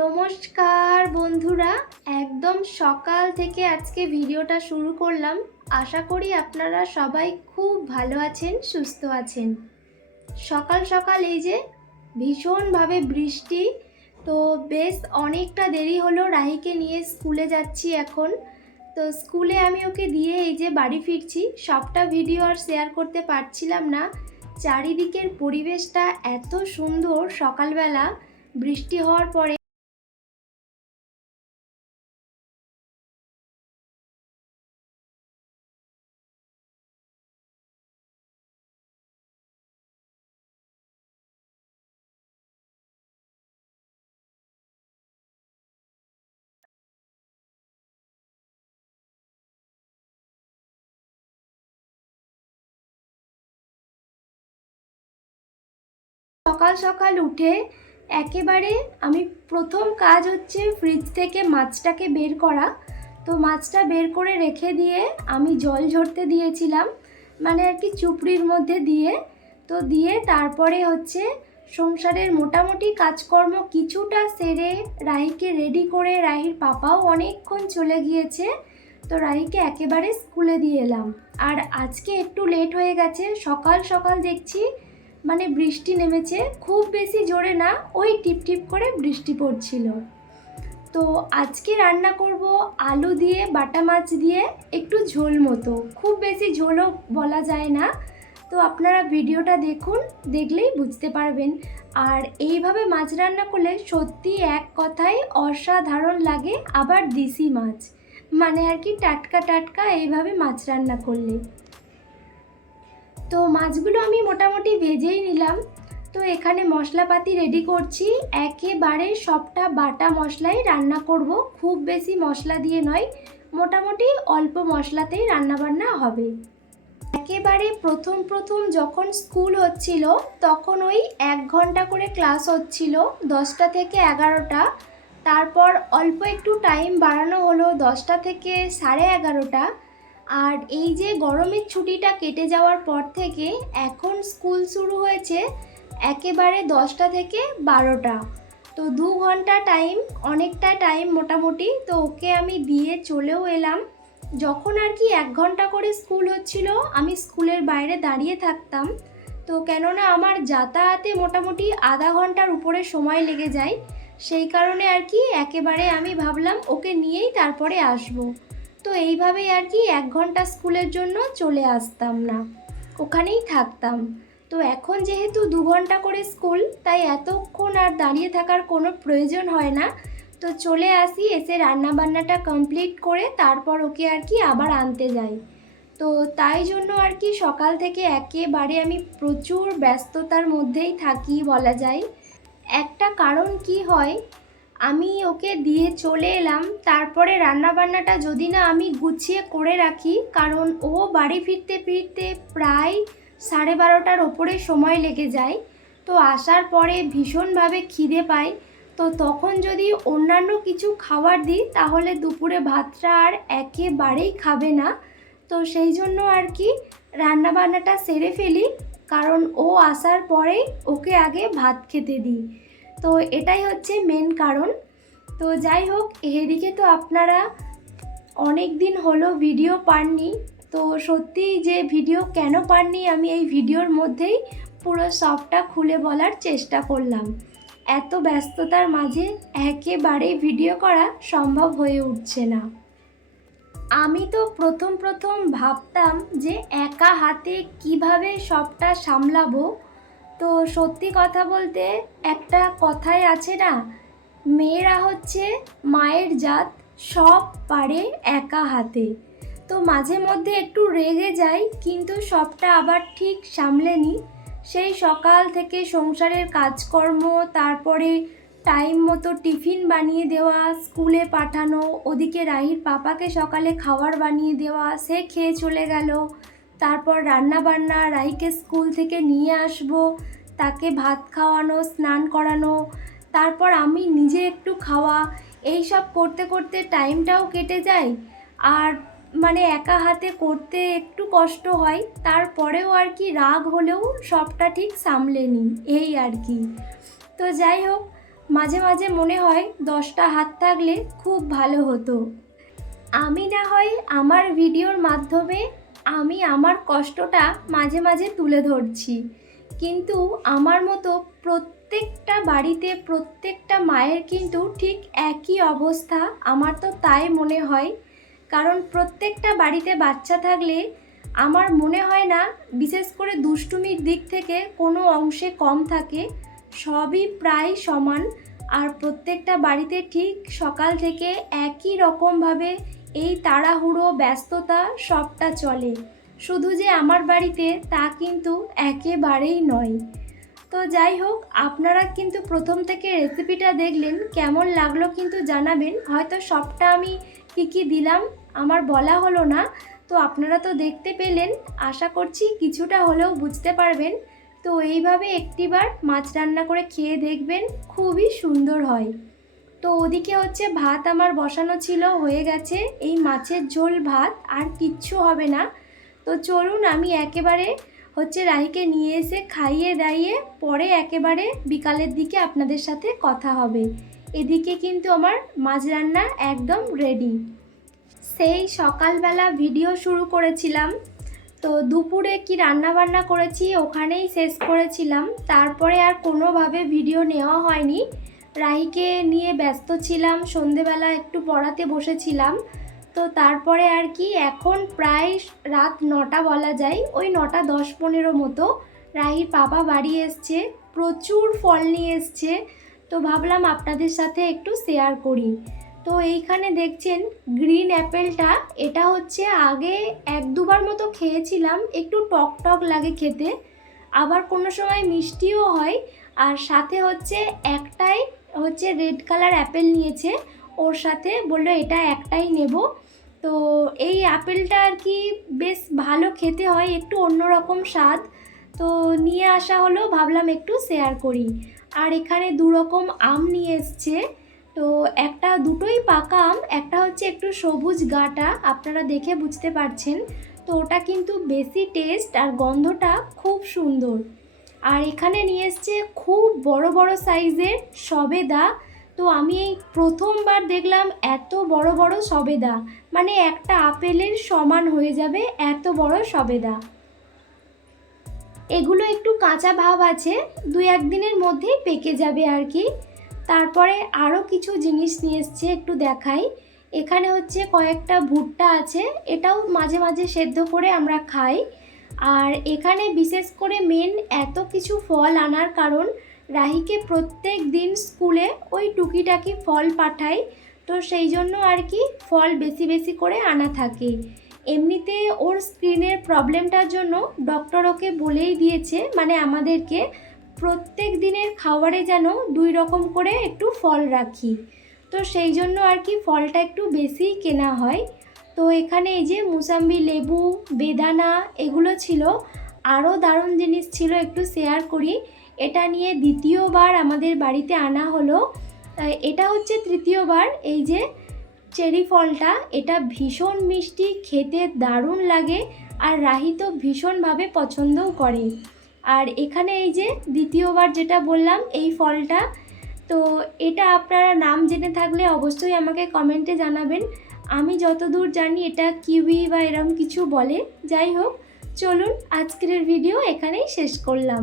নমস্কার বন্ধুরা, একদম সকাল থেকে আজকে ভিডিওটা শুরু করলাম। আশা করি আপনারা সবাই খুব ভালো আছেন, সুস্থ আছেন। সকাল সকাল এই যে ভীষণভাবে বৃষ্টি, তো বেশ অনেকটা দেরি হলো রাহিকে নিয়ে স্কুলে যাচ্ছি এখন। তো স্কুলে আমি ওকে দিয়ে এই যে বাড়ি ফিরছি, সবটা ভিডিও আর শেয়ার করতে পারছিলাম না। চারিদিকের পরিবেশটা এত সুন্দর সকালবেলা, বৃষ্টি হওয়ার পরে সকাল সকাল উঠে একেবারে আমি প্রথম কাজ হচ্ছে ফ্রিজ থেকে মাছটাকে বের করা। তো মাছটা বের করে রেখে দিয়ে আমি জল ঝরতে দিয়েছিলাম মানে আর কি চুপড়ির মধ্যে দিয়ে। তো দিয়ে তারপরে হচ্ছে সংসারের মোটামুটি কাজকর্ম কিছুটা সেরে রাহিকে রেডি করে রাহির পাপাও অনেকক্ষণ চলে গিয়েছে। তো রাহিকে একেবারে স্কুলে দিয়ে এলাম। আর আজকে একটু লেট হয়ে গেছে, সকাল সকাল দেখছি মানে বৃষ্টি নেমেছে, খুব বেশি জোরে না, ওই টিপ টিপ করে বৃষ্টি পড়ছিল। তো আজকে রান্না করব আলু দিয়ে, বাটা মাছ দিয়ে, একটু ঝোল মতো। খুব বেশি ঝোলও বলা যায় না। তো আপনারা ভিডিওটা দেখুন, দেখলেই বুঝতে পারবেন। আর এইভাবে মাছ রান্না করলে সত্যি এক কথায় অসাধারণ লাগে আবার দেশি মাছ। মানে আর কি টাটকা টাটকা এইভাবে মাছ রান্না করলে। তো মাছগুলো আমি মোটামুটি ভেজেই নিলাম। তো এখানে মশলাপাতি রেডি করছি। একেবারে সবটা বাটা মশলাই রান্না করব। খুব বেশি মশলা দিয়ে নয়, মোটামুটি অল্প মশলাতেই রান্নাবান্না হবে। একেবারে প্রথম প্রথম যখন স্কুল হচ্ছিল, তখন ওই এক ঘণ্টা করে ক্লাস হচ্ছিল, দশটা থেকে এগারোটা। তারপর অল্প একটু টাইম বাড়ানো হলো, দশটা থেকে সাড়ে এগারোটা। আর এই যে গরমের ছুটিটা কেটে যাওয়ার পর থেকে এখন স্কুল শুরু হয়েছে একেবারে দশটা থেকে বারোটা। তো দু ঘণ্টা টাইম অনেকটা টাইম মোটামুটি। তো ওকে আমি দিয়ে চলেও এলাম। যখন আর কি এক ঘণ্টা করে স্কুল হচ্ছিল, আমি স্কুলের বাইরে দাঁড়িয়ে থাকতাম। তো কেননা আমার যাতায়াতে মোটামুটি আধা ঘণ্টার উপরে সময় লেগে যায়, সেই কারণে আর কি একেবারে আমি ভাবলাম ওকে নিয়েই তারপরে আসব। তো এইভাবেই আর কি এক ঘণ্টা স্কুলের জন্য চলে আসতাম না। ওখানেই থাকতাম। তো এখন যেহেতু দু ঘণ্টা করে স্কুল, তাই এতক্ষণ আর দাঁড়িয়ে থাকার কোনো প্রয়োজন হয় না। তো চলে আসি, এসে রান্না বান্নাটা কমপ্লিট করে তারপর ওকে আর কি আবার আনতে যাই। তো তাই জন্য আর কি সকাল থেকে একেবারে আমি প্রচুর ব্যস্ততার মধ্যেই থাকি বলা যায়। একটা কারণ কি হয় আমি ওকে দিয়ে চলে এলাম। তারপরে রান্নাবান্নাটা যদি না আমি গুছিয়ে করে রাখি, কারণ ও বাড়ি ফিরতে ফিরতে প্রায় সাড়ে বারোটার ওপরে সময় লেগে যায়। তো আসার পরে ভীষণভাবে খিদে পায়। তো তখন যদি অন্যান্য কিছু খাবার দিই, তাহলে দুপুরে ভাতটা আর একেবারেই খাবে না। তো সেই জন্য আর কি রান্নাবান্নাটা সেরে ফেলি, কারণ ও আসার পরেই ওকে আগে ভাত খেতে দিই। তো এটাই হচ্ছে মেন কারণ। তো যাই হোক, এদিকে তো আপনারা অনেক দিন হলো ভিডিও পাননি। তো সত্যি যে ভিডিও কেন পাননি, আমি এই ভিডিওর মধ্যেই পুরো সবটা খুলে বলার চেষ্টা করলাম। এত ব্যস্ততার মাঝে একেবারেই ভিডিও করা সম্ভব হয়ে উঠছে না। আমি তো প্রথম প্রথম ভাবতাম যে একা হাতে কীভাবে সবটা সামলাবো তো সত্যি কথা বলতে একটা কথাই আছে না, মেয়েরা হচ্ছে মায়ের জাত, সব পারে একা হাতে। তো মাঝে মধ্যে একটু রেগে যাই, কিন্তু সবটা আবার ঠিক সামলে নিই। সেই সকাল থেকে সংসারের কাজকর্ম, তারপরে টাইম মতো টিফিন বানিয়ে দেওয়া, স্কুলে পাঠানো, ওদিকে রাহির পাপাকে সকালে খাবার বানিয়ে দেওয়া, সে খেয়ে চলে গেল। তারপর রান্না বান্না রাহিকে স্কুল থেকে নিয়ে আসব, তাকে ভাত খাওয়ানো, স্নান করানো, তারপর আমি নিজে একটু খাওয়া এই সব করতে করতে টাইমটাও কেটে যায়। আর মানে একা হাতে করতে একটু কষ্ট হয়, তারপরেও আর কি রাগ হলেও সবটা ঠিক সামলে নিই, এই আর কি। তো যাই হোক, মাঝে মাঝে মনে হয় দশটা হাত থাকলে খুব ভালো হতো। আমি না হয় আমার ভিডিওর মাধ্যমে আমি আমার কষ্টটা মাঝে মাঝে তুলে ধরছি। কিন্তু আমার মতো প্রত্যেকটা বাড়িতে প্রত্যেকটা মায়ের কিন্তু ঠিক একই অবস্থা। আমার তো তাই মনে হয়। কারণ প্রত্যেকটা বাড়িতে বাচ্চা থাকলে আমার মনে হয় না, বিশেষ করে দুষ্টুমির দিক থেকে কোনো অংশে কম থাকে। সবই প্রায় সমান। আর প্রত্যেকটা বাড়িতে ঠিক সকাল থেকে একই রকমভাবে এই তাড়াহুড়ো, ব্যস্ততা, সবটা চলে। শুধু যে আমার বাড়িতে তা কিন্তু একেবারেই নয়। তো যাই হোক, আপনারা কিন্তু প্রথম থেকে রেসিপিটা দেখলেন, কেমন লাগল কিন্তু জানাবেন। হয়তো সবটা আমি কী কী দিলাম, আমার বলা হলো না। তো আপনারা তো দেখতে পেলেন, আশা করছি কিছুটা হলেও বুঝতে পারবেন। তো এইভাবে একটিবার মাছ রান্না করে খেয়ে দেখবেন, খুবই সুন্দর হয়। তো ওদিকে হচ্ছে ভাত আমার বসানো ছিল, হয়ে গেছে। এই মাছের ঝোল ভাত, আর কিচ্ছু হবে না। তো চলুন আমি একেবারে হচ্ছে রাহিকে নিয়ে এসে খাইয়ে দাইয়ে পরে একেবারে বিকালের দিকে আপনাদের সাথে কথা হবে। এদিকে কিন্তু আমার মাছ রান্না একদম রেডি সেই সকালবেলা ভিডিও শুরু করেছিলাম। তো দুপুরে কি রান্না বান্না করেছি ওখানেই শেষ করেছিলাম। তারপরে আর কোনোভাবে ভিডিও নেওয়া হয়নি। রাহিকে নিয়ে ব্যস্ত ছিলাম, সন্ধেবেলা একটু পড়াতে বসেছিলাম। তো তারপরে আর কি, এখন প্রায় রাত নটা বলা যায়, ওই নটা দশ পনেরো মতো রাহির বাবা বাড়ি এসছে, প্রচুর ফল নিয়ে এসছে। তো ভাবলাম আপনাদের সাথে একটু শেয়ার করি। তো এইখানে দেখছেন গ্রিন অ্যাপেলটা এটা হচ্ছে আগে এক দুবার মতো খেয়েছিলাম, একটু টক টক লাগে খেতে। আবার কোনো সময় মিষ্টিও হয়, আর সাথে হচ্ছে একটাই হচ্ছে রেড কালার অ্যাপেল নিয়েছে। ওর সাথে বলল, এটা একটাই নেব। তো এই আপেলটা আর কি বেশ ভালো খেতে হয়, একটু অন্যরকম স্বাদ। তো নিয়ে আসা হলো, ভাবলাম একটু শেয়ার করি। আর এখানে দু রকম আম নিয়ে এসছে। তো একটা দুটোই পাকা আম, একটা হচ্ছে একটু সবুজ গাটা, আপনারা দেখে বুঝতে পারছেন। তো ওটা কিন্তু বেশি টেস্ট আর গন্ধটা খুব সুন্দর। আর এখানে নিয়ে এসছে খুব বড় বড় সাইজের সবেদা। তো আমি এই প্রথমবার দেখলাম এত বড় বড় সবেদা। মানে একটা আপেলের সমান হয়ে যাবে এত বড় সবেদা। এগুলো একটু কাঁচা ভাব আছে, দুই একদিনের মধ্যেই পেকে যাবে আর কি। তারপরে আরও কিছু জিনিস নিয়ে এসছে একটু দেখাই। এখানে হচ্ছে কয়েকটা ভুট্টা আছে, এটাও মাঝে মাঝে সেদ্ধ করে আমরা খাই। আর এখানে বিশেষ করে মেন এত কিছু ফল আনার কারণ রাহিকে প্রত্যেক দিন স্কুলে ওই টুকিটাকি ফল পাঠাই। তো সেই জন্য আর কি ফল বেশি বেশি করে আনা থাকে। এমনিতে ওর স্ক্রিনের প্রবলেমটার জন্য ডক্টর ওকে বলেই দিয়েছে মানে আমাদেরকে প্রত্যেক দিনের খাবারে যেন দুই রকম করে একটু ফল রাখি। তো সেই জন্য আর কি ফলটা একটু বেশিই কেনা হয়। তো এখানে এই যে মুসাম্বি লেবু, বেদানা এগুলো ছিল। আরও দারুণ জিনিস ছিল একটু শেয়ার করি। এটা নিয়ে দ্বিতীয়বার আমাদের বাড়িতে আনা হলো। এটা হচ্ছে তৃতীয়বার। এই যে চেরি ফলটা, এটা ভীষণ মিষ্টি, খেতে দারুণ লাগে আর রাহি তো ভীষণভাবে পছন্দও করে। আর এখানে এই যে দ্বিতীয়বার যেটা বললাম, এই ফলটা। তো এটা আপনারা নাম জেনে থাকলে অবশ্যই আমাকে কমেন্টে জানাবেন। আমি যতদূর জানি এটা কিউই বা এরম কিছু বলে। যাই হোক, চলুন আজকের ভিডিও এখানেই শেষ করলাম।